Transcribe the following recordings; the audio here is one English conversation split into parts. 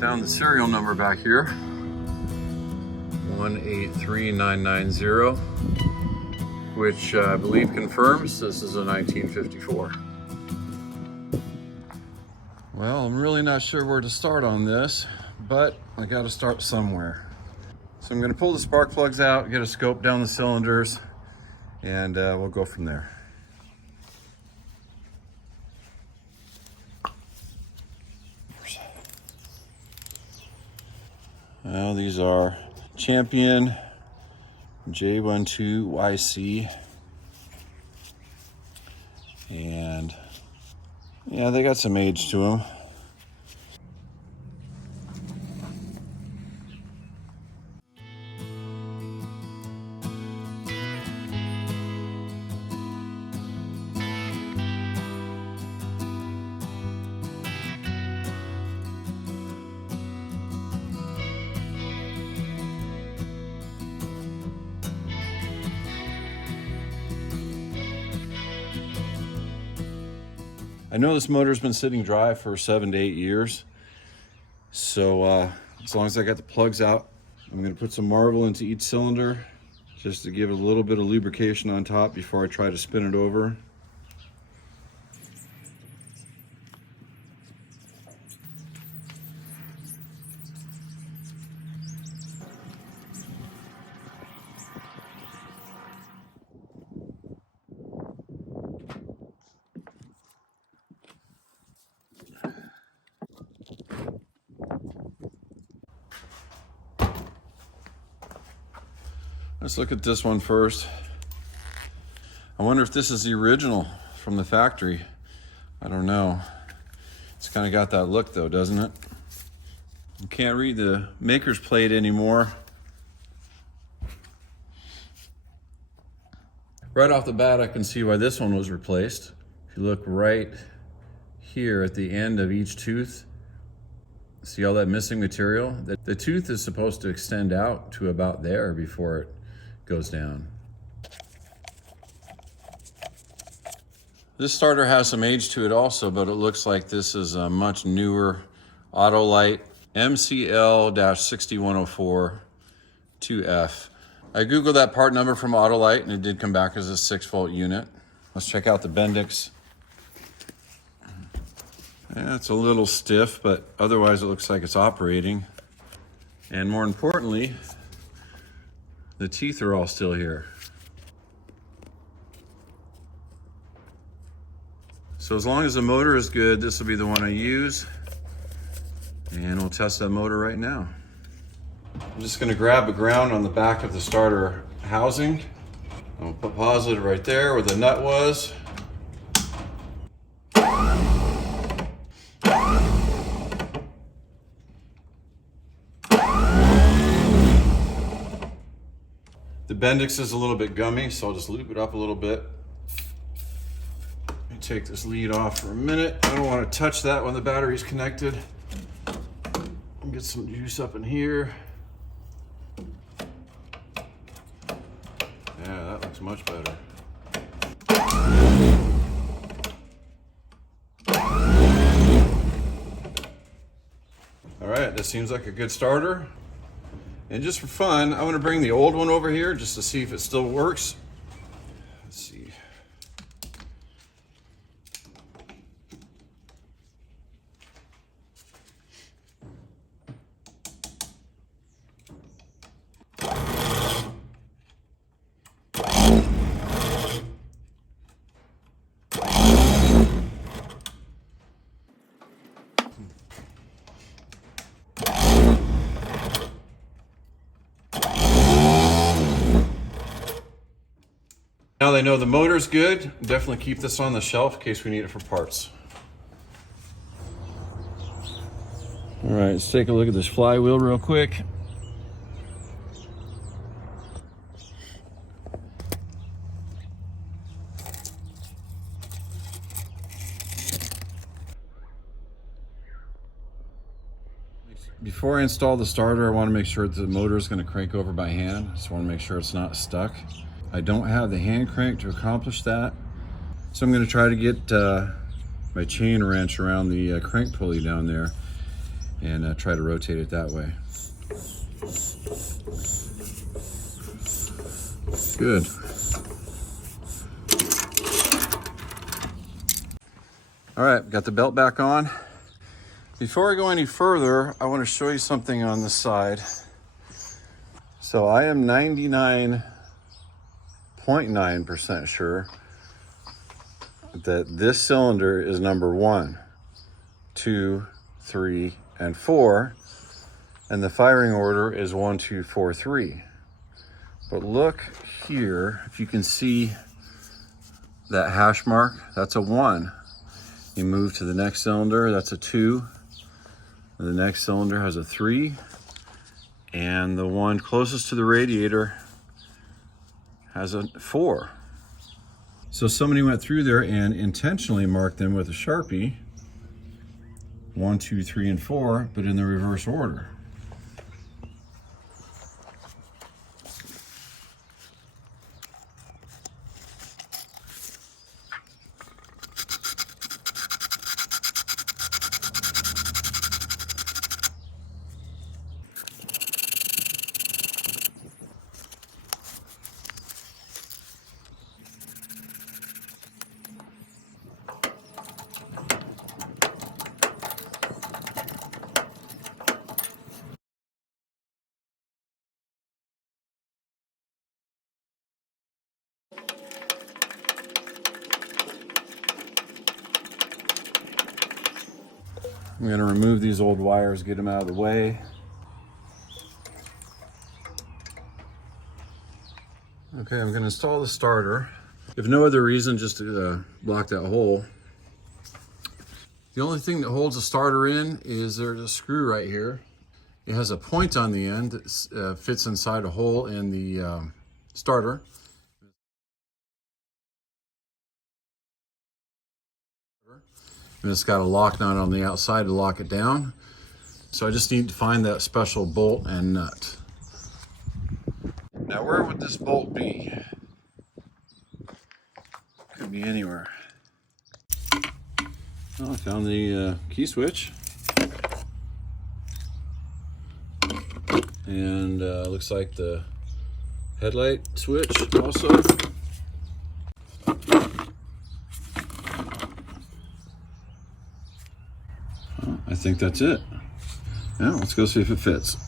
Found the serial number back here, 183990, which I believe confirms this is a 1954. Well, I'm really not sure where to start on this, but I got to start somewhere. So I'm going to pull the spark plugs out, get a scope down the cylinders, and we'll go from there. Well, these are Champion J12YC, and yeah, they got some age to them. I know this motor's been sitting dry for 7 to 8 years, so as long as I got the plugs out, I'm going to put some Marble into each cylinder just to give it a little bit of lubrication on top before I try to spin it over. Let's look at this one first. I wonder if this is the original from the factory. I don't know. It's kind of got that look though, doesn't it? You can't read the maker's plate anymore. Right off the bat, I can see why this one was replaced. If you look right here at the end of each tooth, see all that missing material? The tooth is supposed to extend out to about there before it goes down. This starter has some age to it also, but it looks like this is a much newer Autolite MCL-6104 2F. I googled that part number from Autolite and it did come back as a 6-volt unit. Let's check out the Bendix. Yeah, it's a little stiff, but otherwise it looks like it's operating. And more importantly, the teeth are all still here. So as long as the motor is good, this will be the one I use. And we'll test that motor right now. I'm just gonna grab a ground on the back of the starter housing. I'll put positive right there where the nut was. The Bendix is a little bit gummy, so I'll just loop it up a little bit. Let me take this lead off for a minute. I don't want to touch that when the battery's connected. Get some juice up in here. Yeah, that looks much better. All right, that seems like a good starter. And just for fun, I want to bring the old one over here just to see if it still works. Let's see. Now they know the motor's good, definitely keep this on the shelf in case we need it for parts. All right, let's take a look at this flywheel real quick. Before I install the starter, I want to make sure that the motor is going to crank over by hand. Just want to make sure it's not stuck. I don't have the hand crank to accomplish that, so I'm going to try to get my chain wrench around the crank pulley down there. and try to rotate it that way. Good. All right, got the belt back on. Before I go any further, I want to show you something on the side. So I am 99.9% sure that this cylinder is number 1, 2, 3, and 4, and the firing order is 1, 2, 4, 3. But look here, if you can see that hash mark, that's a 1. You move to the next cylinder, that's a 2. And the next cylinder has a 3. And the one closest to the radiator has a 4. So somebody went through there and intentionally marked them with a Sharpie, 1, 2, 3, and 4, but in the reverse order. I'm going to remove these old wires, get them out of the way. Okay, I'm going to install the starter. If no other reason, just to block that hole. The only thing that holds the starter in is there's a screw right here. It has a point on the end that fits inside a hole in the starter. And it's got a lock nut on the outside to lock it down. So I just need to find that special bolt and nut. Now where would this bolt be? Could be anywhere. Oh, I found the key switch. And looks like the headlight switch also. I think that's it. Now let's go see if it fits.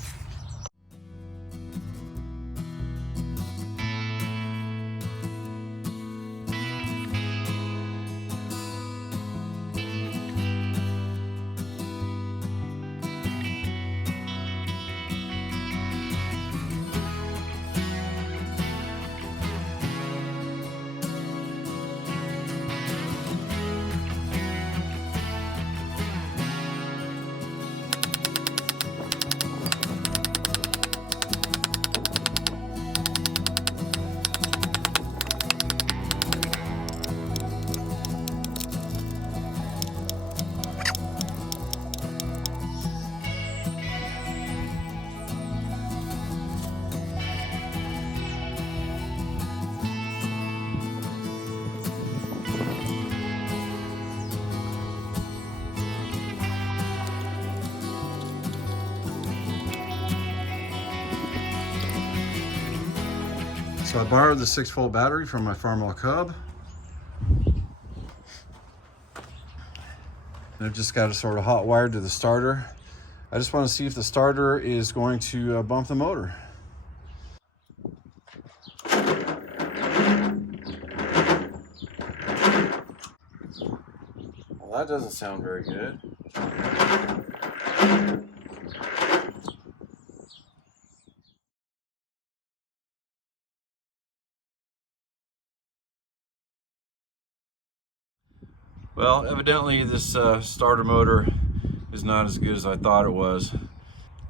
So I borrowed the 6-volt battery from my Farmall Cub. And I've just got it sort of hot wired to the starter. I just want to see if the starter is going to bump the motor. Well, that doesn't sound very good. Well, evidently this starter motor is not as good as I thought it was.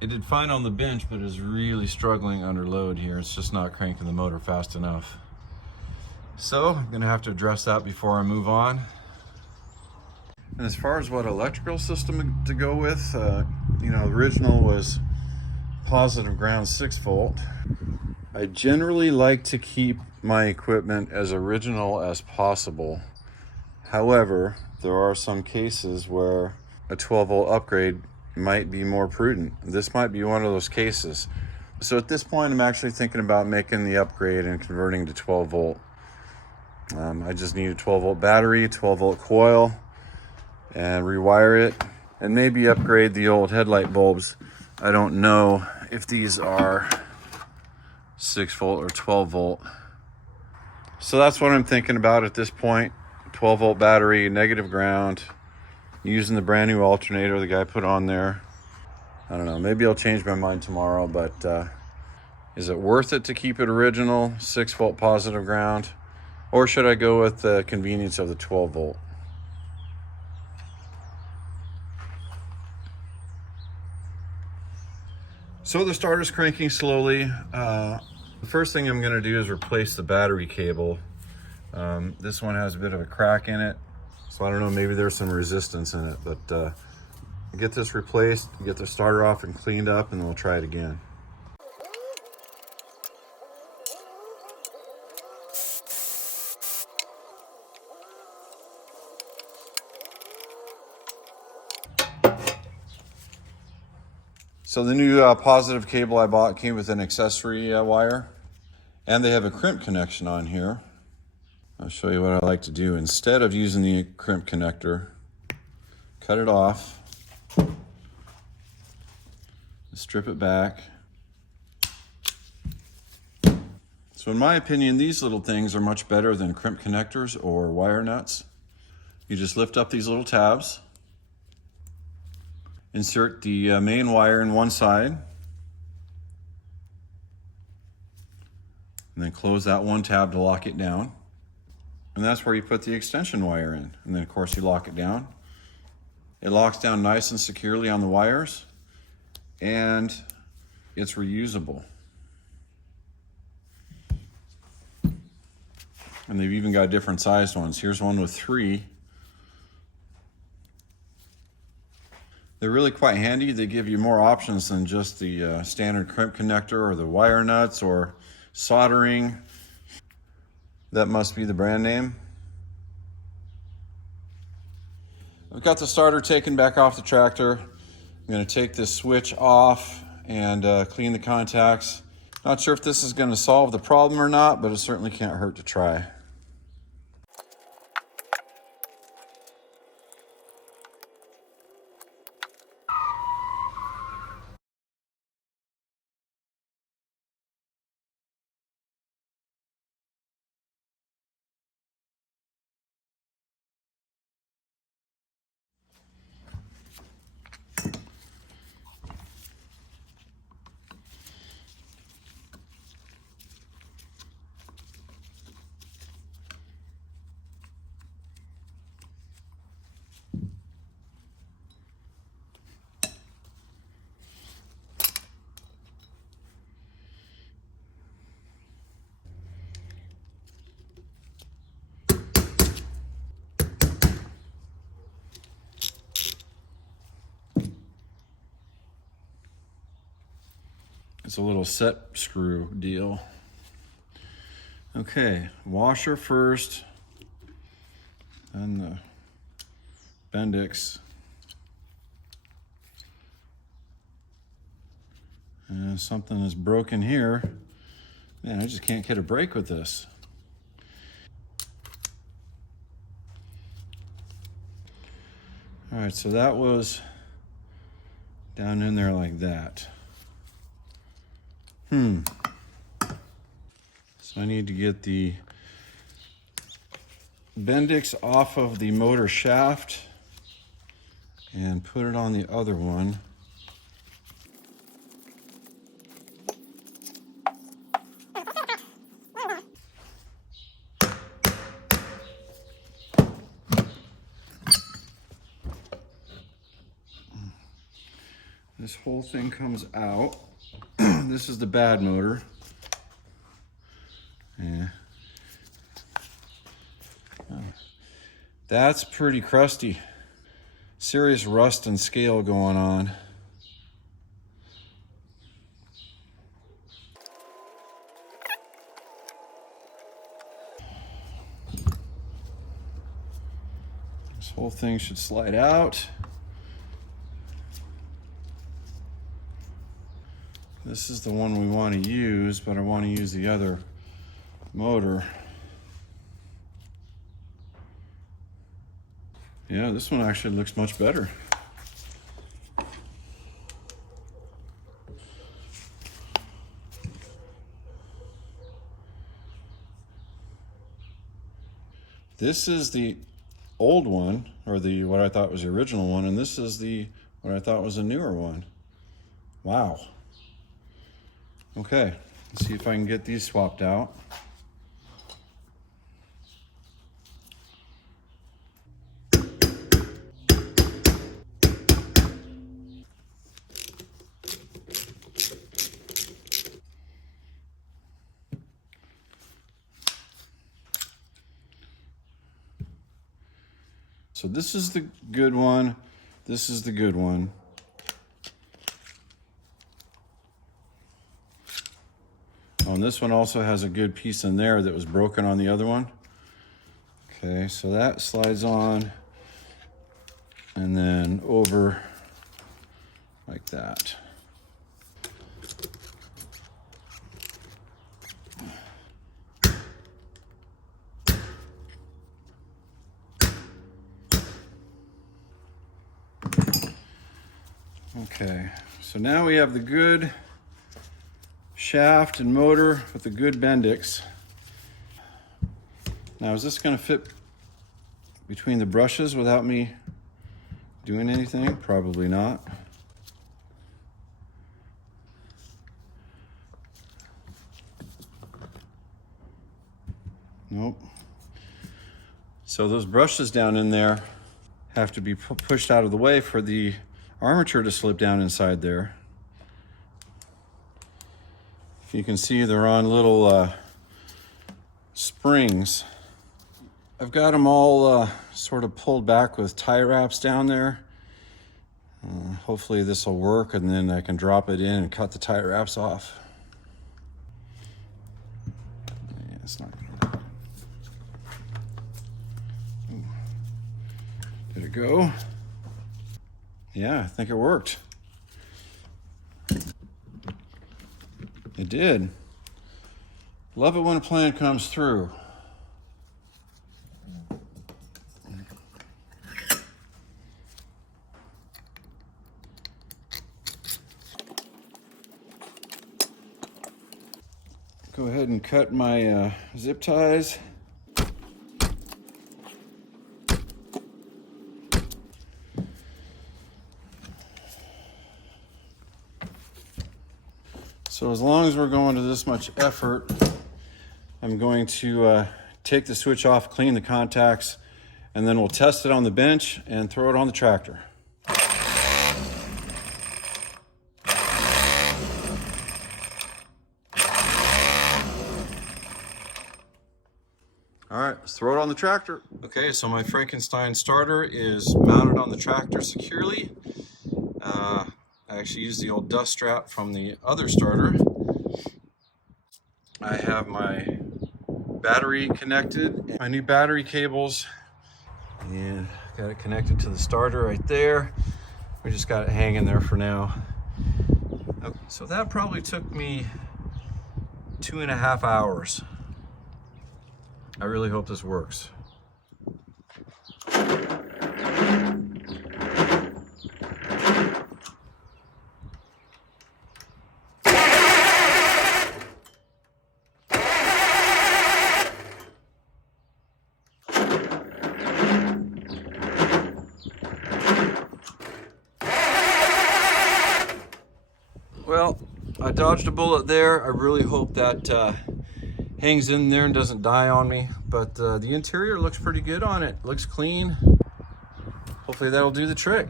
It did fine on the bench, but is really struggling under load here. It's just not cranking the motor fast enough. So I'm gonna have to address that before I move on. And as far as what electrical system to go with, you know, the original was positive ground 6-volt. I generally like to keep my equipment as original as possible. However, there are some cases where a 12-volt upgrade might be more prudent. This might be one of those cases. So at this point, I'm actually thinking about making the upgrade and converting to 12 volt. I just need a 12 volt battery, 12 volt coil, and rewire it, and maybe upgrade the old headlight bulbs. I don't know if these are 6 volt or 12 volt. So that's what I'm thinking about at this point. 12 volt battery, negative ground, using the brand new alternator the guy put on there. I don't know, maybe I'll change my mind tomorrow, but is it worth it to keep it original, 6 volt positive ground? Or should I go with the convenience of the 12 volt? So the starter's cranking slowly. The first thing I'm going to do is replace the battery cable. This one has a bit of a crack in it, so I don't know, maybe there's some resistance in it, but get this replaced, get the starter off and cleaned up, and then we'll try it again. So the new positive cable I bought came with an accessory wire, and they have a crimp connection on here. I'll show you what I like to do. Instead of using the crimp connector, cut it off, strip it back. So in my opinion, these little things are much better than crimp connectors or wire nuts. You just lift up these little tabs, insert the main wire in one side, and then close that one tab to lock it down. And that's where you put the extension wire in. And then of course you lock it down. It locks down nice and securely on the wires, and it's reusable. And they've even got different sized ones. Here's one with 3. They're really quite handy. They give you more options than just the standard crimp connector or the wire nuts or soldering. That must be the brand name. I've got the starter taken back off the tractor. I'm going to take this switch off and clean the contacts. Not sure if this is going to solve the problem or not, but it certainly can't hurt to try. It's a little set screw deal. Okay, washer first, then the Bendix. And something is broken here. Man, I just can't get a break with this. All right, so that was down in there like that. So I need to get the Bendix off of the motor shaft and put it on the other one. This whole thing comes out. This is the bad motor. Yeah. That's pretty crusty. Serious rust and scale going on. This whole thing should slide out. This is the one we want to use, but I want to use the other motor. Yeah, this one actually looks much better. This is the old one, or the what I thought was the original one, and this is the what I thought was a newer one. Wow. Okay, let's see if I can get these swapped out. So this is the good one. This is the good one. Oh, and this one also has a good piece in there that was broken on the other one. Okay, so that slides on and then over like that. Okay, so now we have the good shaft and motor with the good Bendix. Now, is this going to fit between the brushes without me doing anything? Probably not. Nope. So those brushes down in there have to be pushed out of the way for the armature to slip down inside there. If you can see, they're on little springs. I've got them all sort of pulled back with tie wraps down there. Hopefully this will work, and then I can drop it in and cut the tie wraps off. Yeah, it's not gonna work. Did it go? Yeah, I think it worked. It did. Love it when a plan comes through. Go ahead and cut my zip ties. So as long as we're going to this much effort, I'm going to take the switch off, clean the contacts, and then we'll test it on the bench and throw it on the tractor. All right, let's throw it on the tractor. Okay, so my Frankenstein starter is mounted on the tractor securely. I actually used the old dust strap from the other starter. I have my battery connected, my new battery cables, and got it connected to the starter right there. We just got it hanging there for now. Okay, so that probably took me 2.5 hours. I really hope this works. Well, I dodged a bullet there. I really hope that hangs in there and doesn't die on me, but the interior looks pretty good on it. Looks clean. Hopefully that'll do the trick.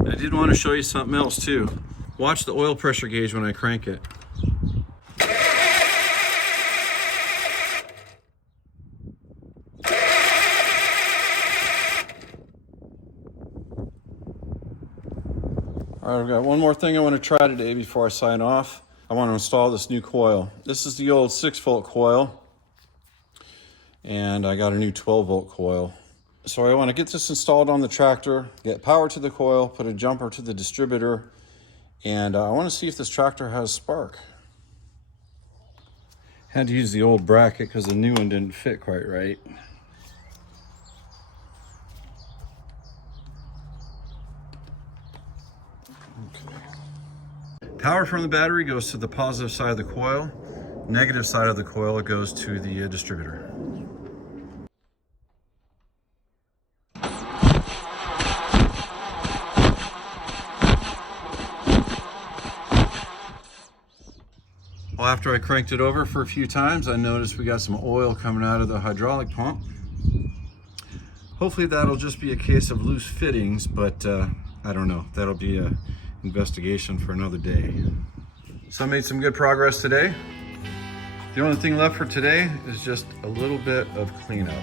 I did want to show you something else too. Watch the oil pressure gauge when I crank it. All right, I've got one more thing I want to try today before I sign off. I want to install this new coil. This is the old 6-volt coil, and I got a new 12-volt coil. So I want to get this installed on the tractor, get power to the coil, put a jumper to the distributor, and I want to see if this tractor has spark. Had to use the old bracket because the new one didn't fit quite right. Power from the battery goes to the positive side of the coil. Negative side of the coil goes to the distributor. Well, after I cranked it over for a few times, I noticed we got some oil coming out of the hydraulic pump. Hopefully that'll just be a case of loose fittings, but I don't know. That'll be a investigation for another day. So I made some good progress today. The only thing left for today is just a little bit of cleanup.